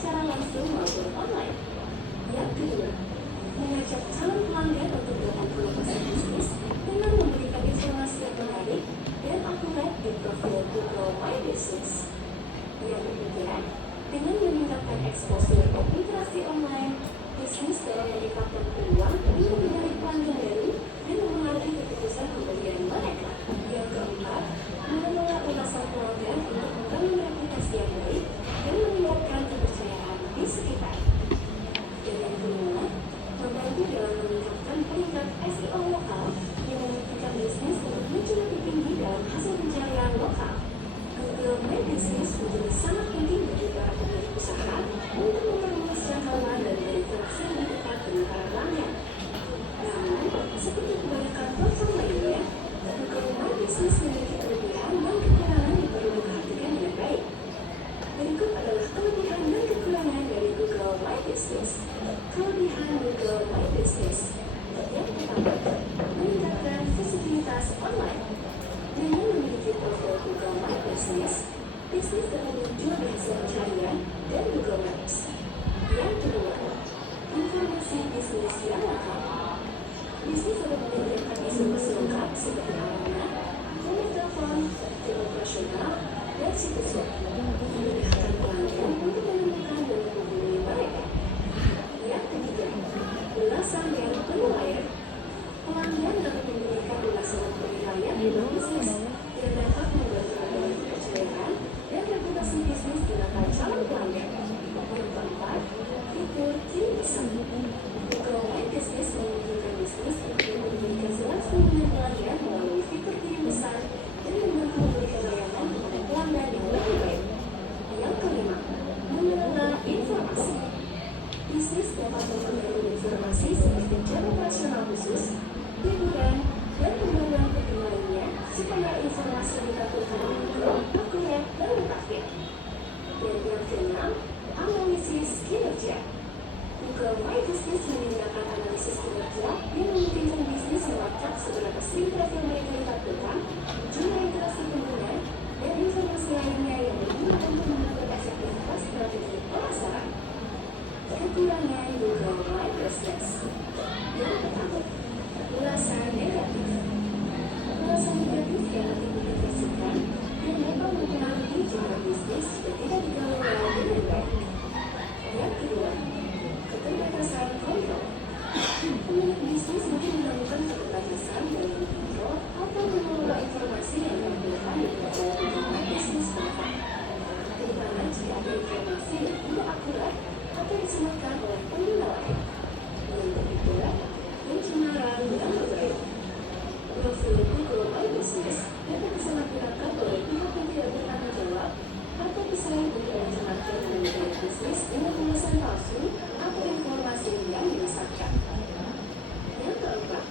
secara langsung maupun online. Yang kedua, mengajak calon pelanggan untuk datang ke lokasi bisnis dengan memberikan informasi yang menarik dan akurat di profil Google My Business. Yang ketiga, dengan meningkatkan exposure dan interaksi online, bisnis dapat meningkatkan peluang untuk menarik pelanggan baru dan mempengaruhi keputusan pembelian mereka. Yang keempat, mengelola ulasan pelanggan untuk membangun reputasi yang baik dan meningkatkan kepercayaan di sekitar. Dan yang kelima, membantu dalam meningkatkan peringkat SEO lokal yang memungkinkan bisnis untuk muncul lebih tinggi dalam hasil pencarian lokal. Google My Business menjadi sangat penting bagi para pemilik usaha untuk memperluas jangkauan dan berinteraksi yang tepat dengan para pelanggan. Namun, seperti kebanyakan platform lainnya, Google My Business memiliki kelebihan dan kekurangan yang perlu diperhatikan dengan baik. Berikut adalah kelebihan dan kekurangan dari Google My Business. Kelebihan Google My Business. Yang pertama, meningkatkan visibilitas online. Dengan memiliki profil Google My Business, bisnis dapat muncul di hasil pencarian dan Google Maps. Yang kedua, informasi bisnis yang lengkap. Bisnis dapat menyediakan informasi lengkap seperti alamat, nomor telepon, tim operasional, dan situs web. Memudahkan pelanggan untuk menemukan dan menghubungi mereka. Yang ketiga, ulasan yang penuh air. Pelanggan dapat memberikan ulasan penilaian tentang bisnis yang dapat membuat pelanggan kepercayaan dan reputasi bisnis di mata calon pelanggan. Yang keempat, fitur kirim pesan. Google My Business memungkinkan bisnis untuk berkomunikasi langsung dengan pelanggan melalui fitur kirim pesan dan membantu memberikan layanan kepada pelanggan yang lebih baik. Yang kelima, mengelola informasi. Bisnis dapat memperbarui informasi seperti jam operasional khusus, hiburan, dan pembaruan penting lainnya supaya informasi yang ditampilkan di Google akurat dan mutakhir. Dan yang keenam, analisis kinerja. Google My Business menyediakan analisis kinerja yang memungkinkan bisnis melacak seberapa sering profil mereka ditampilkan, jumlah interaksi pengguna, dan informasi lainnya yang berguna untuk mengukur efektivitas strategi pemasaran. Kekurangan Google My Business. Yang pertama, ulasan negatif. Ulasan negatif yang dimodifikasikan dan dapat mempengaruhi jumlah bisnis jika tidak dikelola dengan baik. Yang kedua, keterbatasan kontrol. Pemilik bisnis mungkin menemukan keterbatasan dalam mengontrol atau mengelola informasi yang ditampilkan di profil Google My Business mereka. Terutama jika ada informasi yang tidak akurat atau disematkan oleh pengguna lain. Yang ketiga, pencemaran yang berbahaya. Profil Google My Business dapat disalahgunakan oleh pihak yang tidak bertanggung jawab atau pesaing untuk mencemarkan nama bisnis dengan ulasan palsu atau informasi yang menyesatkan. Yang keempat,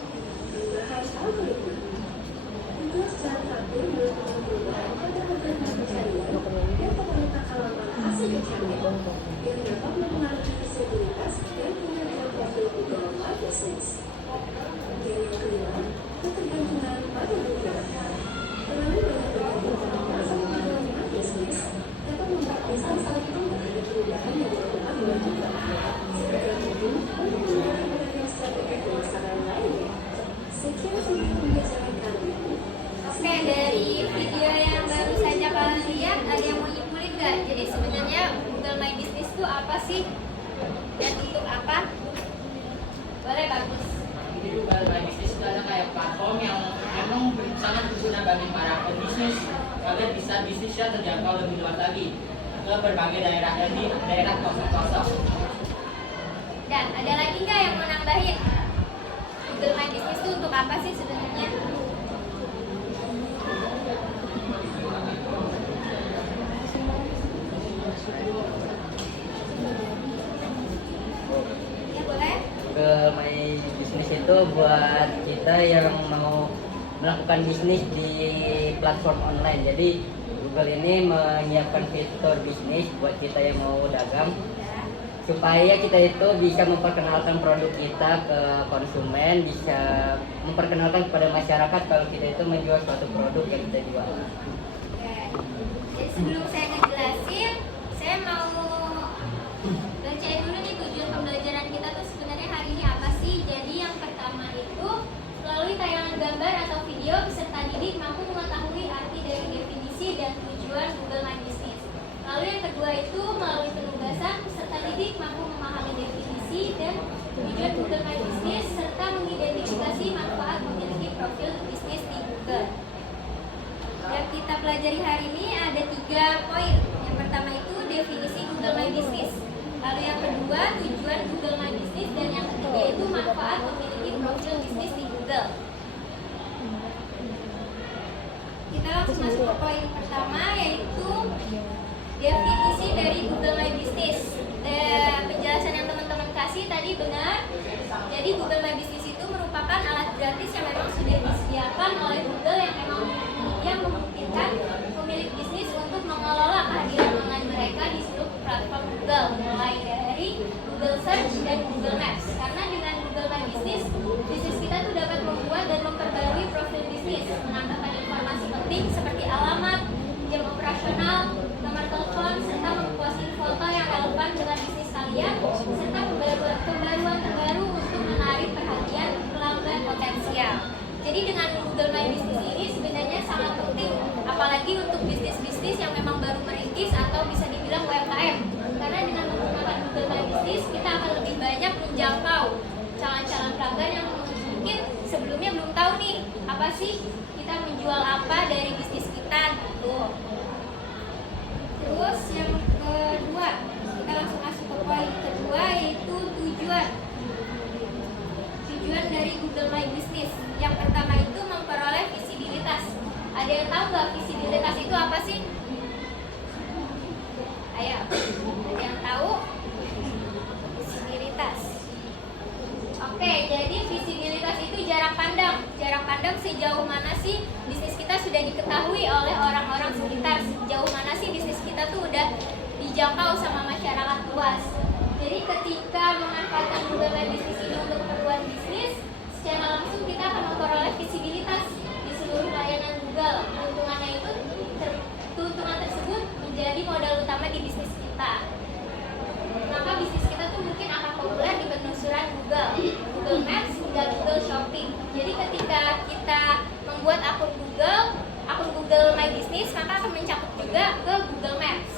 perubahan algoritma. Google secara teratur melakukan perubahan pada algoritma pencarian dan tata letak halaman hasil pencarian yang dapat mempengaruhi visibilitas dan kinerja profil Google My Business. Dan yang kelima, ketergantungan pada Google. Terlalu banyak bergantung pada platform Google My Business dapat membuat bisnis tergantung terhadap perubahan yang dilakukan oleh Google. Tergantung untuk menggunakan berbagai strategi pemasaran lainnya. Sekian video pembelajaran kali ini. Oke, dari video yang baru saja kalian lihat, ada yang mau nyimpulin nggak? Jadi sebenarnya Google My Business itu apa sih? Dan untuk apa? Boleh, bagus. Jadi Google My Business itu ada kayak platform yang memang sangat berguna bagi para pebisnis agar bisa bisnisnya terjangkau lebih luas lagi ke berbagai daerah dan di daerah pelosok-pelosok. Dan ada lagi nggak yang mau nambahin? Google My Business itu untuk apa sih sebenarnya? Ya boleh. Google My Business itu buat kita yang mau melakukan bisnis di platform online. Jadi Google ini menyiapkan fitur bisnis buat kita yang mau dagang supaya kita itu bisa memperkenalkan produk kita ke konsumen, bisa memperkenalkan kepada masyarakat kalau kita itu menjual suatu produk yang kita jual. Oke. Jadi sebelum saya ngejelasin, saya mau kedua, tujuan Google My Business, dan yang ketiga itu manfaat memiliki profil bisnis di Google. Kita langsung masuk ke poin pertama, yaitu definisi dari Google My Business. Penjelasan yang teman-teman kasih tadi benar. Jadi Google My Business itu merupakan alat gratis yang memang sudah disediakan oleh Google yang memungkinkan pemilik bisnis untuk mengelola kehadiran online mereka di seluruh platform Google, mulai dari Google Search dan Google Maps. Karena dengan Google My Business, bisnis kita tuh dapat membuat dan memperbarui profil bisnis, menambahkan informasi penting seperti alamat, jam operasional, nomor telepon, serta memposting foto yang relevan dengan bisnis kalian, serta pembaruan terbaru untuk menarik perhatian pelanggan potensial. Jadi dengan Google My Business ini sebenarnya sangat penting, apalagi untuk bisnis-bisnis yang memang baru merintis atau bisa dibilang UMKM. Karena dengan menggunakan Google My Business, kita akan lebih banyak menjangkau calon-calon pelanggan yang mungkin sebelumnya belum tahu nih, apa sih kita menjual apa dari bisnis kita gitu. Terus yang kedua, kita langsung masuk ke poin kedua, yaitu tujuan dari Google My Business. Yang pertama itu memperoleh visibilitas. Ada yang tahu nggak visibilitas itu apa sih? Ayo, ada yang tahu? Visibilitas. Oke, jadi visibilitas itu jarak pandang. Jarak pandang sejauh mana sih bisnis kita sudah diketahui oleh orang-orang sekitar, sejauh mana sih bisnis kita tuh udah dijangkau sama masyarakat luas. Jadi ketika memanfaatkan Google My Business ini untuk keperluan bisnis, secara langsung kita akan memperoleh visibilitas di seluruh layanan Google. Keuntungan tersebut menjadi modal utama di bisnis kita. Maka bisnis kita tuh mungkin akan populer di penelusuran Google, Google Maps, dan Google Shopping. Jadi ketika kita membuat akun Google My Business, maka akan mencakup juga ke Google Maps.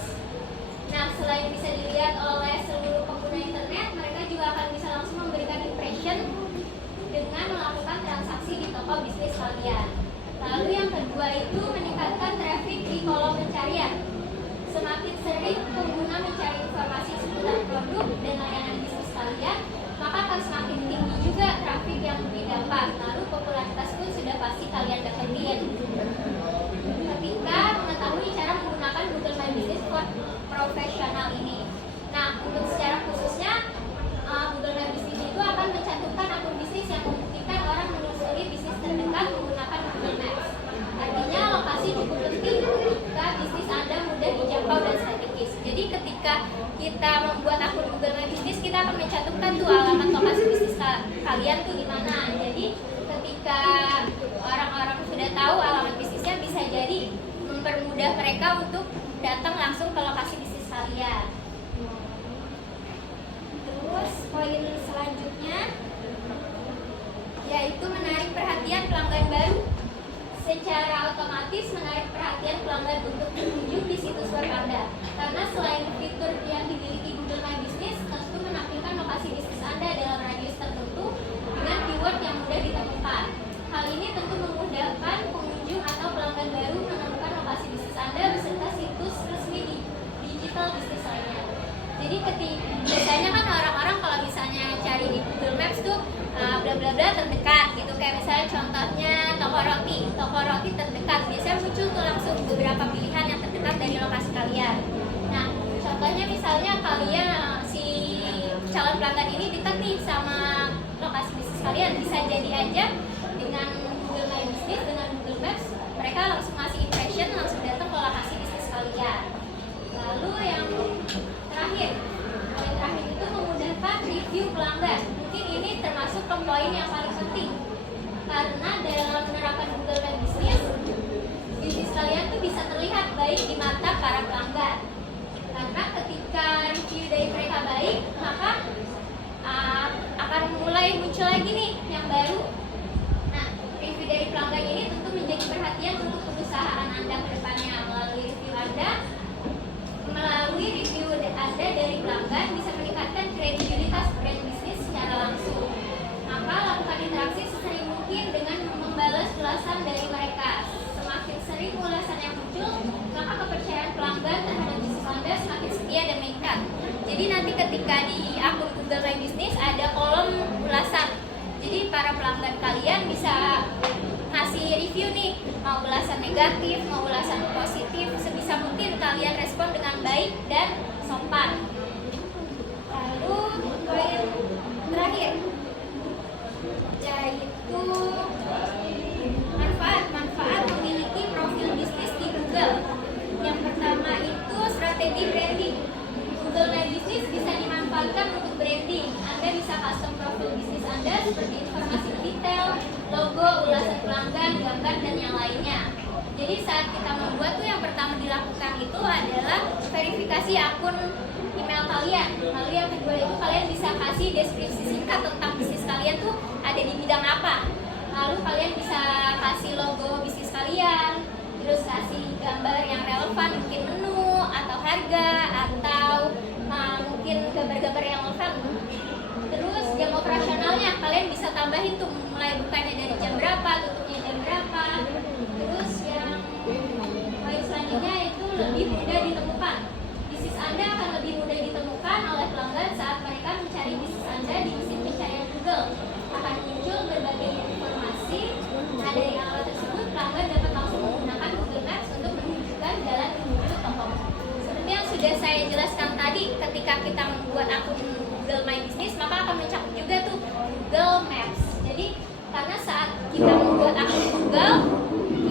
Nah, selain bisa dilihat oleh seluruh pengguna internet, mereka juga akan bisa langsung memberikan impression dengan melakukan transaksi di toko bisnis kalian. Lalu yang kedua itu meningkatkan traffic di kolom pencarian. Semakin sering pengguna mencari informasi seputar produk dan layanan bisnis kalian, maka akan semakin tinggi juga traffic yang didapat. Lalu popularitas pun sudah pasti kalian dapetin. Ketika mengetahui cara menggunakan Google My Business for profesional ini. Nah, untuk secara khususnya Google My Business itu akan mencantumkan akun bisnis yang memungkinkan orang menelusuri bisnis terdekat menggunakan Google Maps. Artinya lokasi cukup penting ketika bisnis Anda mudah dijangkau dan strategis. Jadi ketika kita membuat akun Google My Business, kita akan mencantumkan tuh alamat lokasi bisnis kalian tuh di mana. Jadi ketika orang-orang sudah tahu alamat bisnisnya, bisa jadi mempermudah mereka untuk datang langsung ke lokasi bisnis kalian. Terus poin selanjutnya yaitu menarik perhatian pelanggan baru. Secara otomatis menarik perhatian pelanggan untuk berkunjung di situs web Anda. Karena selain fitur yang dimiliki Google My Business, tentu menampilkan lokasi bisnis Anda dalam radius tertentu dengan keyword yang mudah ditemukan. Hal ini tentu memudahkan pengunjung atau pelanggan baru menemukan lokasi bisnis Anda beserta situs resmi di digital bisnis lainnya. Jadi biasanya kan orang-orang kalau misalnya cari di Google Maps tuh bla bla bla terdekat gitu, kayak misalnya contohnya toko roti terdekat, biasanya muncul tuh langsung beberapa pilihan yang terdekat dari lokasi kalian. Nah, contohnya misalnya kalian si calon pelanggan ini dekat nih sama lokasi bisnis kalian, bisa jadi aja dengan Google My Business, dengan Google Maps mereka langsung ngasih impression, langsung datang ke lokasi bisnis kalian. Lalu yang terakhir, poin terakhir itu memudahkan review pelanggan. Mungkin ini termasuk ke poin yang paling penting, karena dalam menerapkan Google My Business, bisnis kalian tuh bisa terlihat baik di mata para pelanggan. Karena ketika review dari mereka baik, maka akan mulai muncul lagi nih yang baru. Nah, review dari pelanggan ini tentu menjadi perhatian untuk perusahaan Anda ke depannya. Melalui review Anda dari pelanggan bisa meningkatkan kredibilitas brand bisnis secara langsung. Maka lakukan interaksi sesering mungkin dengan membalas ulasan dari mereka. Semakin sering ulasan yang muncul, maka kepercayaan pelanggan terhadap bisnis Anda semakin setia dan meningkat. Jadi nanti ketika di Jadi para pelanggan kalian bisa ngasih review nih, mau ulasan negatif, mau ulasan positif, sebisa mungkin kalian respon dengan baik dan sopan. Lalu poin terakhir, yaitu manfaat memiliki profil bisnis di Google. Yang pertama itu strategi branding. Google My Business bisa dimanfaatkan untuk branding. Anda bisa custom profil bisnis Anda seperti informasi detail, logo, ulasan pelanggan, gambar, dan yang lainnya. Jadi saat kita membuat tuh yang pertama dilakukan itu adalah verifikasi akun email kalian. Lalu yang kedua itu kalian bisa kasih deskripsi singkat tentang bisnis kalian tuh ada di bidang apa. Lalu kalian bisa kasih logo bisnis kalian, terus kasih gambar yang relevan, mungkin menu atau harga atau mungkin gambar-gambar yang relevan. Terus jam operasionalnya kalian bisa tambahin tuh, mulai bukanya dari jam berapa, tutupnya jam berapa. Terus yang poin selanjutnya itu lebih mudah ditemukan. Bisnis Anda akan lebih mudah ditemukan oleh pelanggan saat mereka mencari bisnis Anda di mesin pencarian Google. Akan muncul berbagai informasi. Nah, dari alat tersebut pelanggan dapat langsung menggunakan Google Maps untuk menunjukkan jalan menuju toko. Seperti yang sudah saya jelaskan tadi, ketika kita membuat akun Google My Business, maka akan mencakup juga tuh Google Maps. Jadi karena saat kita membuat akun Google,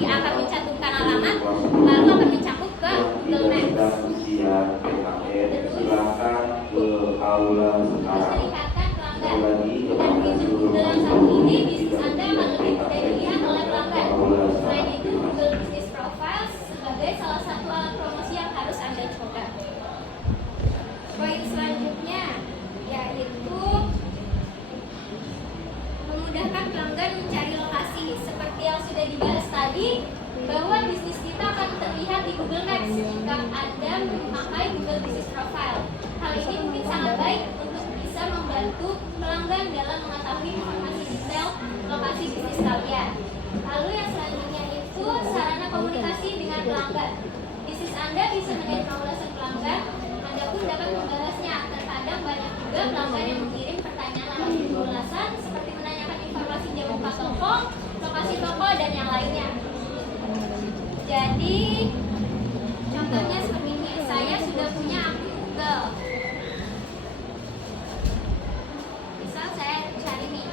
dia akan mencantumkan alamat, lalu akan mencakup ke Google Maps. Silakan ke aula sekarang. Meningkatkan pelanggan. Dengan fitur Google yang satu ini, bisnis Anda akan lebih mudah dilihat oleh pelanggan. Selain itu, Google Business Profile sebagai salah satu alat promosi yang harus Anda coba. Poin selanjutnya yaitu memudahkan pelanggan mencari lokasi. Seperti yang sudah dibahas tadi, bahwa bisnis kita akan terlihat di Google Maps jika Anda memakai Google Business Profile. Hal ini mungkin sangat baik untuk bisa membantu pelanggan dalam mengetahui informasi detail lokasi bisnis kalian. Lalu yang selanjutnya itu sarana komunikasi dengan pelanggan. Bisnis Anda bisa menerima ulasan pelanggan, Anda pun dapat membalasnya. Terkadang banyak juga pelanggan yang mengirim pertanyaan lewat ulasan seperti menanyakan informasi jam buka toko, lokasi toko, dan yang lainnya. Jadi contohnya seperti ini, saya sudah punya akun Google. Misal saya cari nih,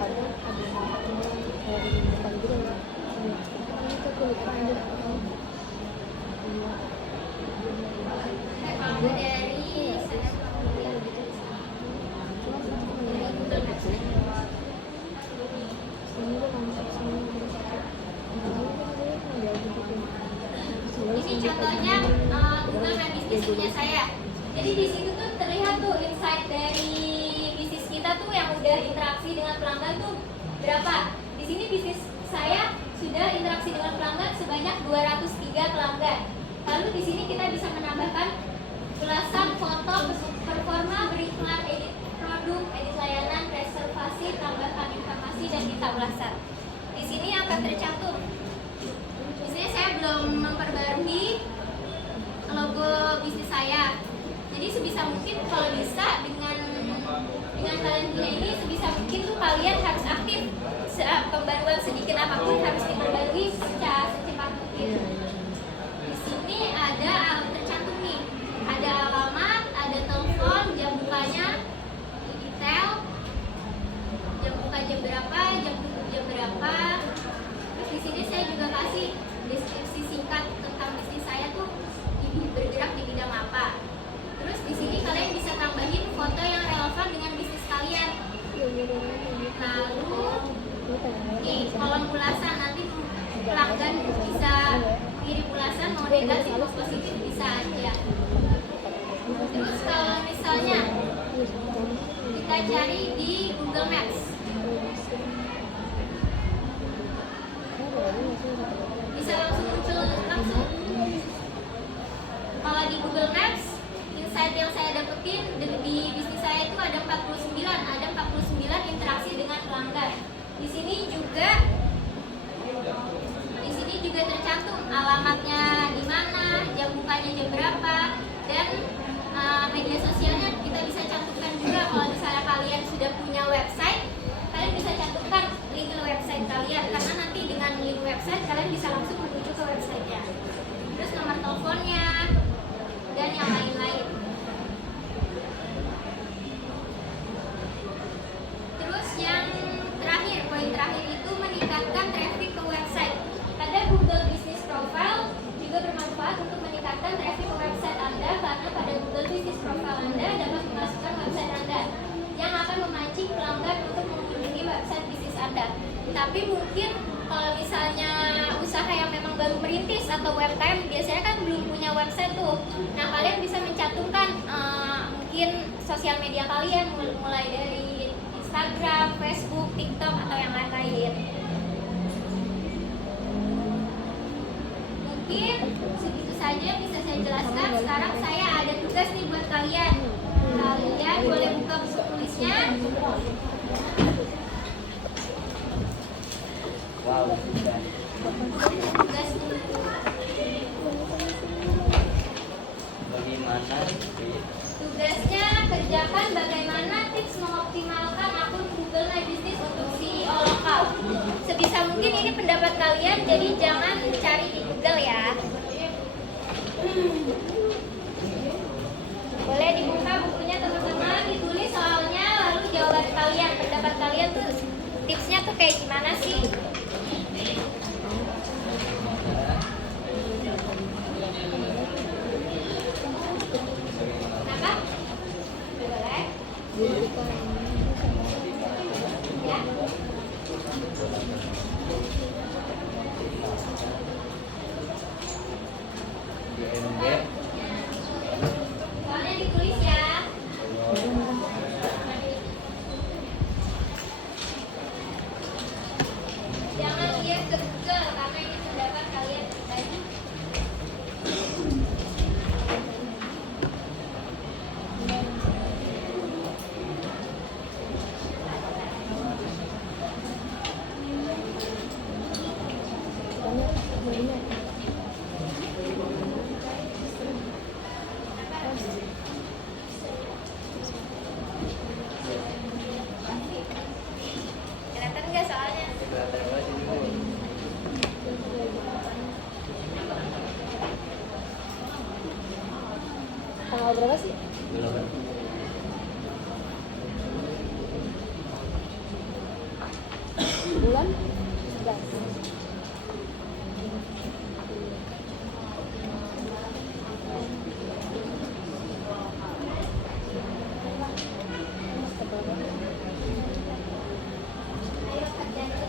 kalau dari sana Google Maps. Ini contohnya Google My Business punya saya. Jadi di situ tuh terlihat tuh insight dari bisnis kita tuh yang udah interaksi dengan pelanggan tuh berapa. Di sini bisnis saya sudah interaksi dengan pelanggan sebanyak 203 pelanggan. Lalu di sini kita bisa menambahkan ulasan foto, performa, beriklan, edit produk, edit layanan, reservasi, tambahkan informasi, dan kita ulasan. Di sini akan tercantum. Misalnya saya belum memperbarui logo bisnis saya. Jadi sebisa mungkin kalau bisa dengan kalian punya ini, sebisa mungkin tuh kalian harus aktif. Pembaruan sedikit apapun harus diperbarui secara secepat mungkin. Di sini ada tercantum nih, ada alamat, ada telepon, jam bukanya, detail, jam buka jam berapa, jam tutup jam berapa. Terus di sini saya juga kasih deskripsi singkat tentang bisnis saya tuh bergerak di bidang apa. Terus di sini kalian bisa tambahin foto yang relevan dengan bisnis kalian. Lalu nih kolom ulasan, nanti pelanggan bisa kirim ulasan mau negatif mau positif bisa aja. Terus kalau misalnya kita cari di Google Maps, bisa langsung muncul langsung. alamatnya di mana, jam bukanya jam berapa, dan media sosialnya kita bisa cantumkan juga. Kalau misalnya kalian sudah punya website, kalian bisa cantumkan link website kalian, karena nanti dengan link website kalian bisa langsung menuju ke websitenya. Terus nomor teleponnya dan yang lain-lain. Terus yang terakhir, poin terakhir itu meningkatkan traffic ke website. Pada Google Business Profile juga bermanfaat untuk meningkatkan traffic ke website Anda, karena pada Google Business Profile Anda dapat memasukkan website Anda yang akan memancing pelanggan untuk mengunjungi website bisnis Anda. Tapi mungkin kalau misalnya usaha yang memang baru merintis atau UMKM biasanya kan belum punya website tuh. Nah, kalian bisa mencantumkan mungkin sosial media kalian, mulai dari Instagram, Facebook, TikTok, atau yang lain-lain. Mungkin segitu saja bisa saya jelaskan. Sekarang saya ada tugas nih buat kalian. Kalian boleh buka buku tulisnya. Wow, sudah. Tugas Bagaimana? Tugasnya kerjakan bagaimana tips mengoptimalkan akun Google My Business untuk CEO lokal. Sebisa mungkin ini pendapat kalian, jadi jangan cari di Google ya. Boleh dibuka bukunya teman-teman, ditulis soalnya, lalu jawaban kalian, pendapat kalian tuh tipsnya tuh kayak gimana sih? Kenapa? Boleh? Ya. Soalnya ditulis ya. Jangan lihat ke Google karena ini pendapat kalian pribadi. Kelihatan nggak soalnya? Tanggal berapa sih? Bulan 11. Ayo kerjain.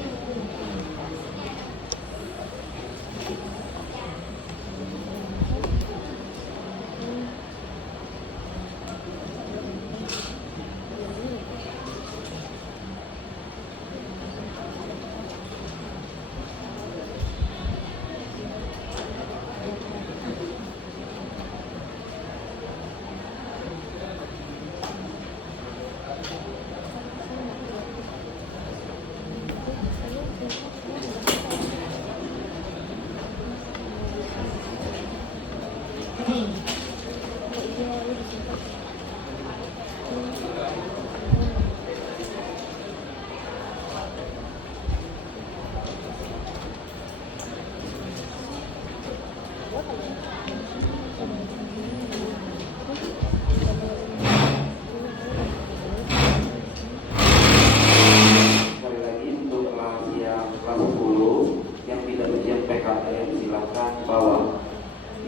Sekali lagi untuk kelas yang kelas 10 yang tidak ujian PKM silakan bawa.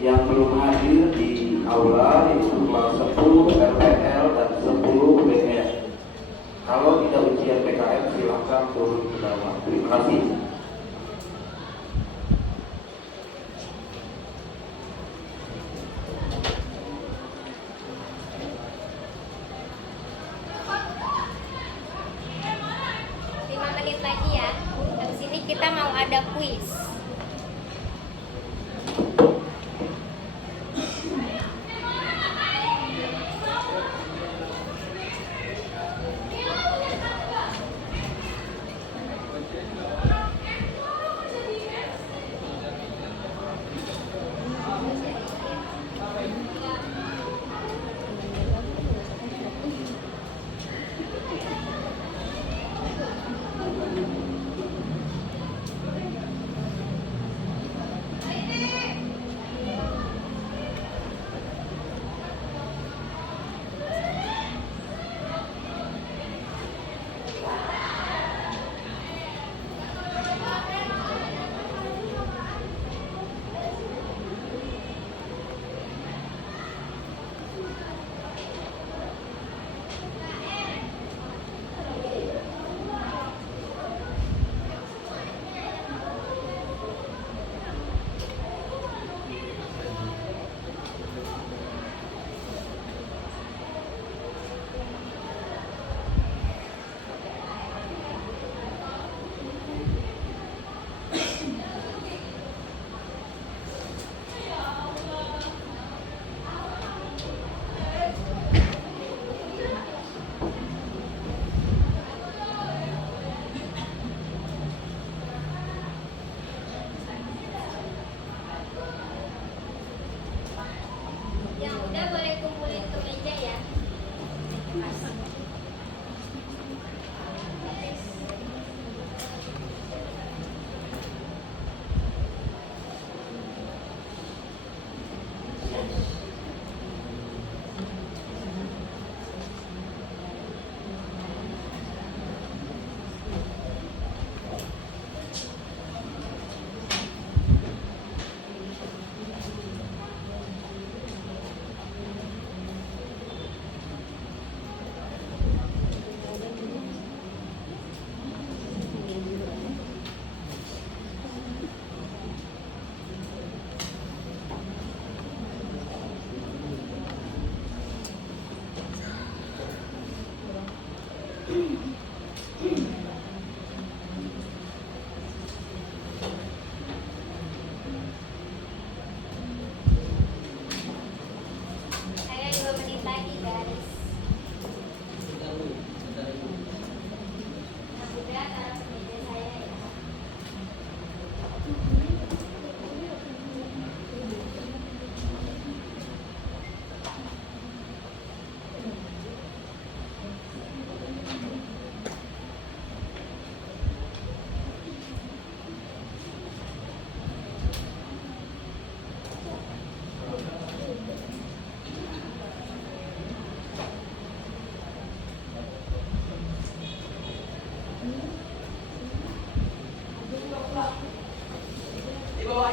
Yang belum hadir di aula itu kelas 10 RPL dan 10 BR. Kalau tidak ujian PKM silakan turun ke bawah. Terima kasih.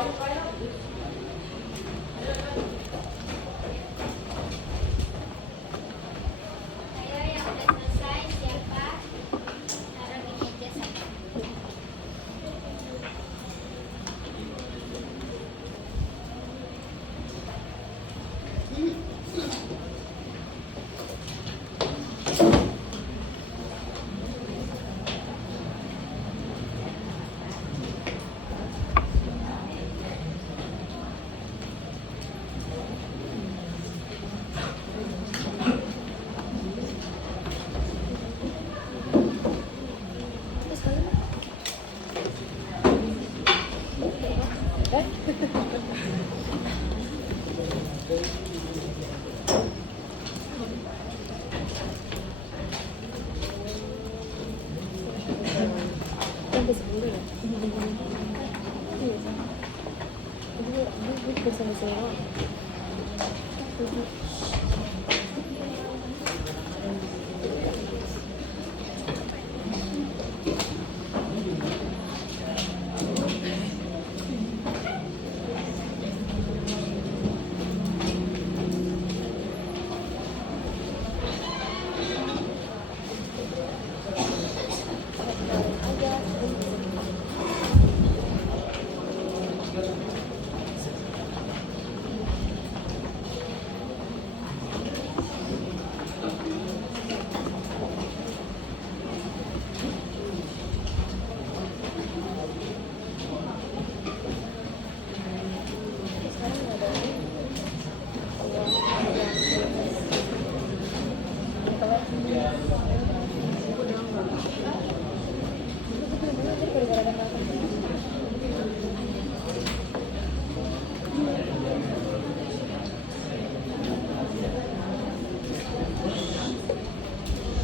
Ayo yang udah selesai siapa? Taruh di meja saya. Sampai 10 ya? Iya. Gue bersama-sama.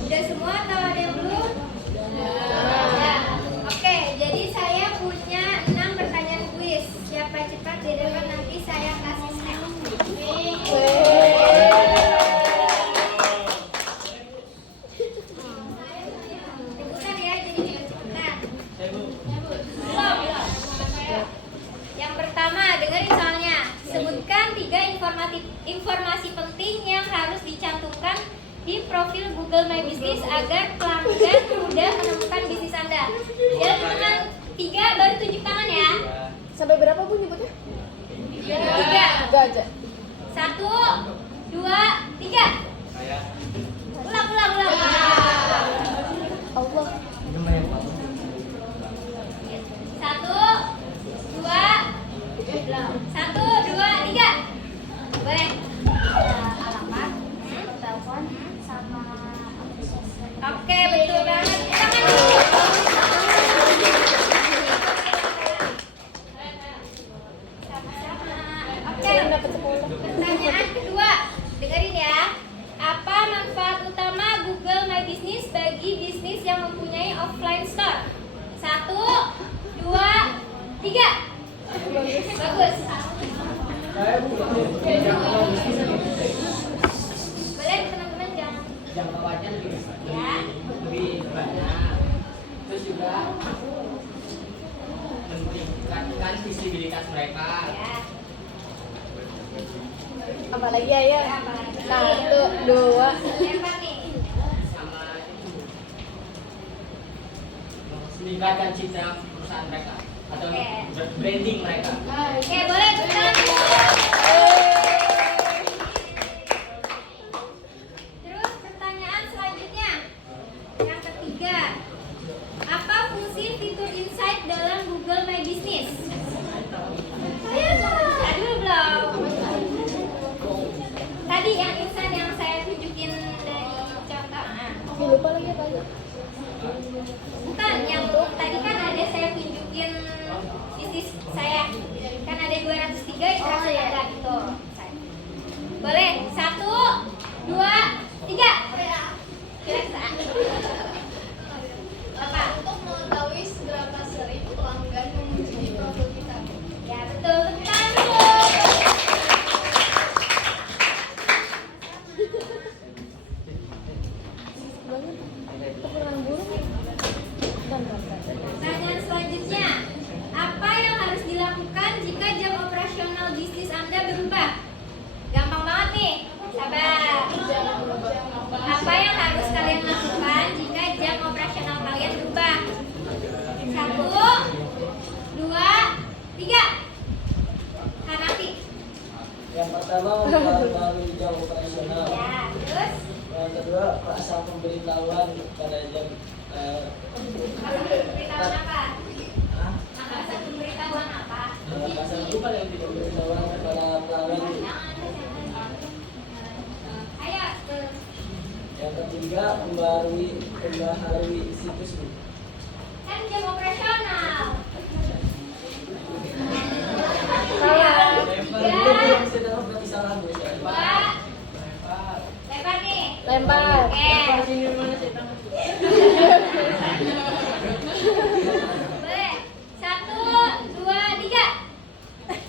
Udah semua atau ada yang belum? Ya. Oke, jadi saya punya 6 pertanyaan kuis. Siapa cepat di depan nanti saya kasih snap. Cepetan ya, jadi cepetan. Belum. Yang pertama, dengerin soalnya. Sebutkan 3 informasi penting yang harus dicantumkan di profil Google My Business agar pelanggan mudah menemukan bisnis Anda. Ya teman-teman, 3 baru tunjuk tangan ya. Sampai berapa Bu nyebutnya? 3. 3 aja. 1, 2, 3. Ulang. Allah. 1, 2, 3. Boleh. Alamat, telepon, sama aplikasi. Oke, betul banget. Tangan dulu. Sama-sama. Oke. Dapat 10. Pertanyaan kedua, dengerin ya. Apa manfaat utama Google My Business bagi bisnis yang mempunyai offline store? 1, 2, 3. Bagus. Boleh teman-teman jangan. Jangkauannya lebih Ya. banyak. Terus juga meningkatkan visibilitas mereka. Ya. Apalagi Ayah? Apalagi? 1, 2. Lempar nih. Sama meningkatkan citra perusahaan mereka atau Oke. branding mereka. Oke, boleh bertangan dulu. Terus pertanyaan selanjutnya. Yang ketiga. Apa fungsi fitur insight dalam Google My Business? Tadi belum. Tadi yang insight yang saya tunjukin dari contoh. Nah, Lupa lagi apa aja? bukan yang tadi kan ada saya tunjukin bisnis saya. Kan ada pertama memperbarui jam operasional. Ya, terus Yang kedua pasang pemberitahuan pada jam pasang pemberitahuan apa? Pasang pemberitahuan apa? pasang lupa yang tidak pemberitahuan kepada pelanggan. Ayo, terus. Yang ketiga membaharui situs. Kan jam operasional. Salah. Ya. Sudah berarti salah Bu. Dua. Lempar nih. Lempar. Oke. Ini mana setan? Boleh. 1, 2, 3.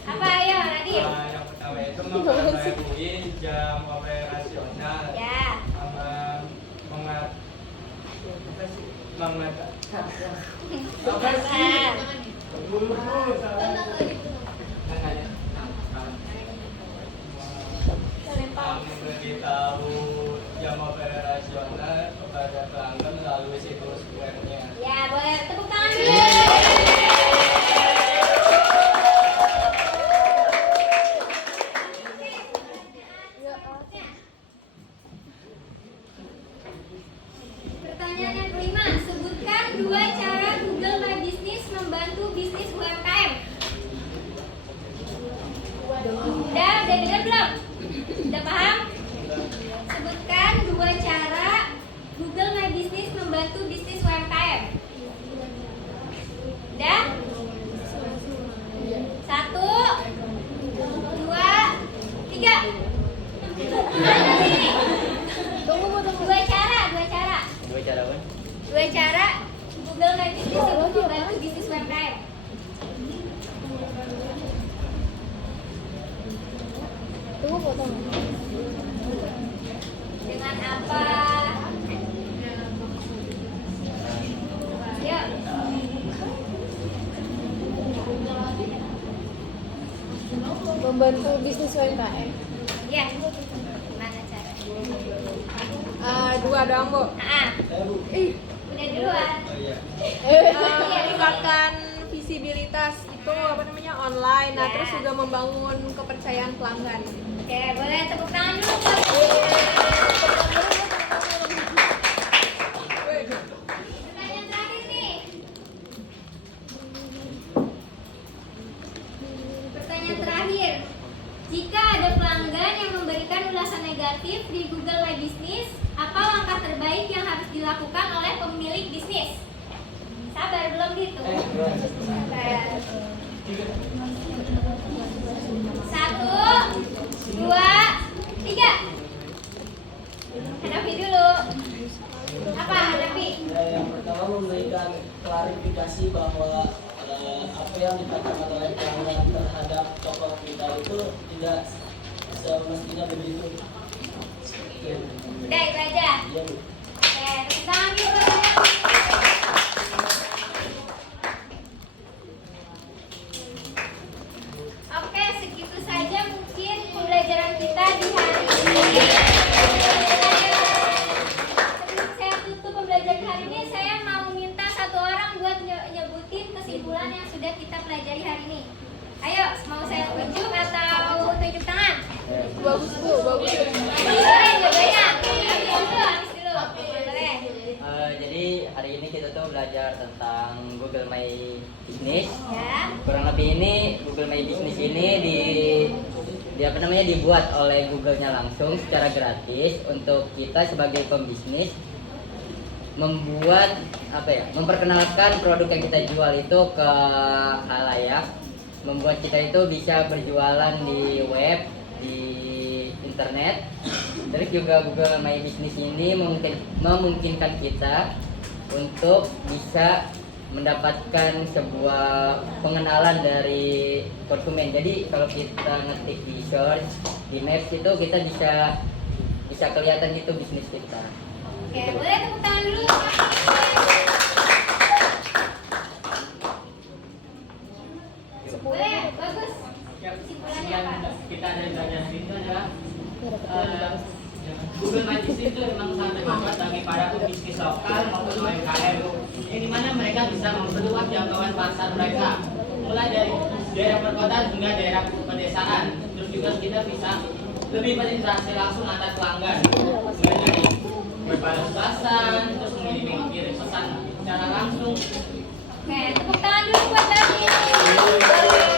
Apa ayo, Nadif? Yang pertama itu memperbarui jam operasional Ya. sama memberitahu jam operasional kepada pelanggan melalui situs webnya. Ya, boleh tepuk tangan dulu. Pertanyaan yang kelima, sebutkan 2 cara Google My Business membantu bisnis UMKM. Udah dengar belum? Udah paham? Sebutkan 2 cara Google My Business membantu bisnis UMKM. Udah? 1, 2, 3. Mana sih? Tunggu. 2 cara, 2 cara. Dua cara apa? 2 cara Google My Business untuk membantu bisnis UMKM. Tunggu potong. Dengan apa? Yuk. Membantu bisnis UMKM. Ya. Gimana caranya? Dua doang, Bu. Ah, udah duluan. Meningkatkan visibilitas itu apa namanya online. Nah, Ya. terus juga membangun kepercayaan pelanggan. Oke, boleh tepuk tangan dulu buat pertanyaan terakhir nih. Pertanyaan terakhir. Jika ada pelanggan yang memberikan ulasan negatif di Google My Business, apa langkah terbaik yang harus dilakukan oleh pemilik bisnis? Sabar, belum dihitung. Sabar. 1, 2, 3. Hanafi dulu. Apa Hanafi? Yang pertama memberikan klarifikasi bahwa apa yang dikatakan oleh pelanggan terhadap toko kita itu tidak semestinya begitu. Udah itu aja. Iya, Bu. Oke, tepuk tangan dulu. Oke, segitu saja mungkin pembelajaran kita di hari ini. Sebelum saya tutup pembelajaran hari ini, saya mau minta 1 orang buat nyebutin kesimpulan yang sudah kita pelajari hari ini. Ayo, mau saya tunjuk atau tunjuk tangan? Bagus, Bu. Bagus. Boleh, dua-duanya. Habis dulu. Boleh. Jadi hari ini kita tuh belajar tentang Google My Business. Ya. Kurang lebih ini Google My Business ini di apa namanya dibuat oleh Google-nya langsung secara gratis untuk kita sebagai pembisnis membuat apa ya, memperkenalkan produk yang kita jual itu ke khalayak, membuat kita itu bisa berjualan di web, di internet. Terus juga Google My Business ini memungkinkan kita untuk bisa mendapatkan sebuah pengenalan dari konsumen. Jadi kalau kita ngetik di search di Maps itu kita bisa kelihatan itu bisnis kita. Oke, boleh tepuk tangan dulu. Boleh, bagus. Kesimpulannya Yang apa? kita ada belajar hari ini adalah Google My Business itu memang sangat bermanfaat bagi para pebisnis lokal maupun UMKM, yang dimana mereka bisa memperluas jangkauan pasar mereka, mulai dari daerah perkotaan hingga daerah pedesaan. Terus juga kita bisa lebih berinteraksi langsung antar pelanggan, mulai dari berbalas bahasan, terus mengirim pesan secara langsung. Oke, tepuk tangan dulu buat Dani.